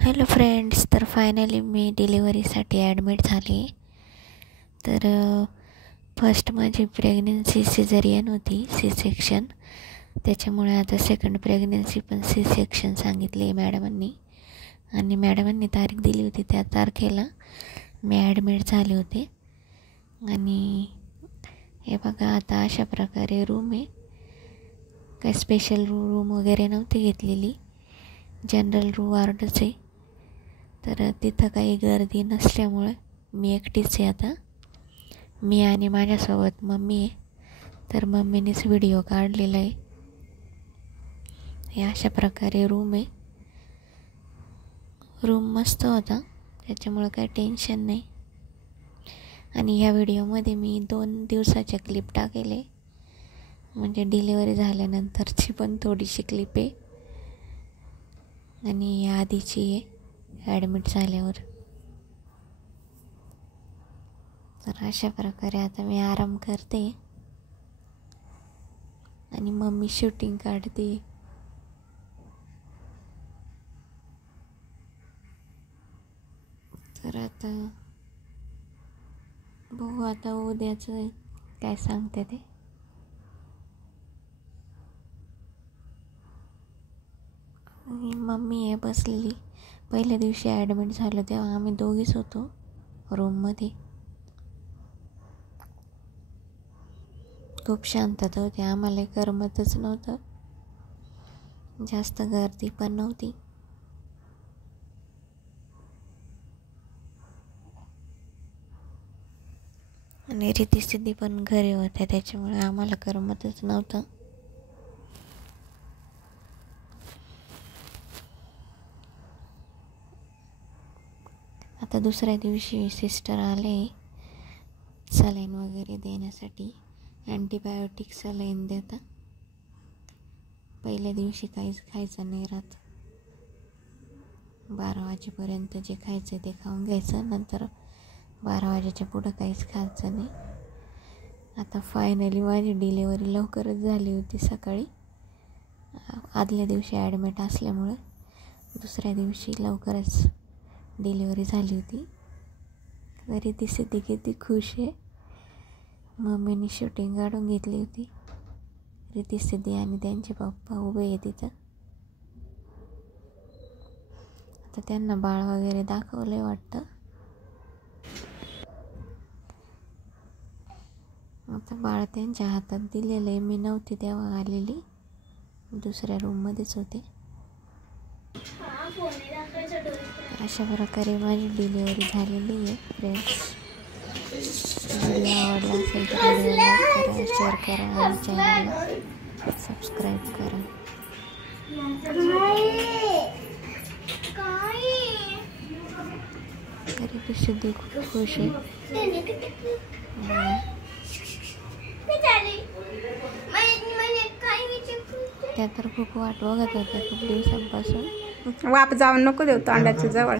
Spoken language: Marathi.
हॅलो फ्रेंड्स, तर फायनली मी डिलिव्हरीसाठी ॲडमिट झाले. तर फर्स्ट माझी प्रेग्नन्सी सिझेरियन होती, सी सेक्शन. त्याच्यामुळे आता सेकंड प्रेग्नन्सी पण सी सेक्शन सांगितली आहे मॅडमांनी. आणि मॅडमांनी तारीख दिली होती त्या तारखेला मी ॲडमिट झाले होते. आणि हे बघा, आता अशा प्रकारे रूम आहे. काही स्पेशल रूम वगैरे नव्हती घेतलेली, जनरल वॉर्डच आहे. तर तिथं काही गर्दी नसल्यामुळे मी एकटीच आहे आता. मी आणि माझ्यासोबत मम्मी आहे. तर मम्मीनेच व्हिडिओ काढलेला आहे. हे अशा प्रकारे रूम आहे. रूम मस्त होता, त्याच्यामुळं काही टेन्शन नाही. आणि ह्या व्हिडिओमध्ये मी 2 दिवसाच्या क्लिप टाकेले, म्हणजे डिलिव्हरी झाल्यानंतरची पण थोडीशी क्लिप आहे आणि या आधीची आहे ॲडमिट झाल्यावर. तर अशा प्रकारे आता मी आराम करते आणि मम्मी शूटिंग काढते. तर आता बघू, आता उद्याचं काय सांगते ते. आणि मम्मी आहे बसलेली. पहिल्या दिवशी ॲडमिट झालो तेव्हा आम्ही दोघीच होतो रूममध्ये. खूप शांतता होती, आम्हाला करमतच नव्हतं. जास्त गर्दी पण नव्हती. आणि रिद्धी पण घरी होत्या, त्याच्यामुळे आम्हाला करमतच नव्हतं. आता दुसऱ्या दिवशी सिस्टर आले सलाईन वगैरे देण्यासाठी. अँटीबायोटिक सलाईन देतात. पहिल्या दिवशी काहीच खायचं नाही राहत. 12 वाजेपर्यंत जे खायचं ते खाऊन घ्यायचं, नंतर 12 वाजेच्या पुढं काहीच खायचं नाही. आता फायनली माझी डिलिव्हरी लवकरच झाली होती. सकाळी आदल्या दिवशी ॲडमिट असल्यामुळे दुसऱ्या दिवशी लवकरच डिलिव्हरी झाली होती. तरी ती सिद्धी किती खुश आहे. मम्मीने शूटिंग काढून घेतली होती. रिद्धी सिद्धी आणि त्यांचे पप्पा उभे आहे तिथं. आता त्यांना बाळ वगैरे दाखवलंय वाटतं. आता बाळ त्यांच्या हातात दिलेलं आहे. मी नव्हती तेव्हा आलेली, दुसऱ्या रूममध्येच होते. अशा प्रकारे माझी डिलिव्हरी झालेली आहे फ्रेंड्स. व्हिडिओ आवडला असेल तर व्हिडिओ लाईक करा, शेअर करा आणि चॅनलला सबस्क्राईब करा. तरी ती सिद्धी खूप खुश आहे. त्या तर खूप वाट बघत होत्या खूप दिवसांपासून. वाप जाऊन नको देऊ तोंडाच्या जवळ.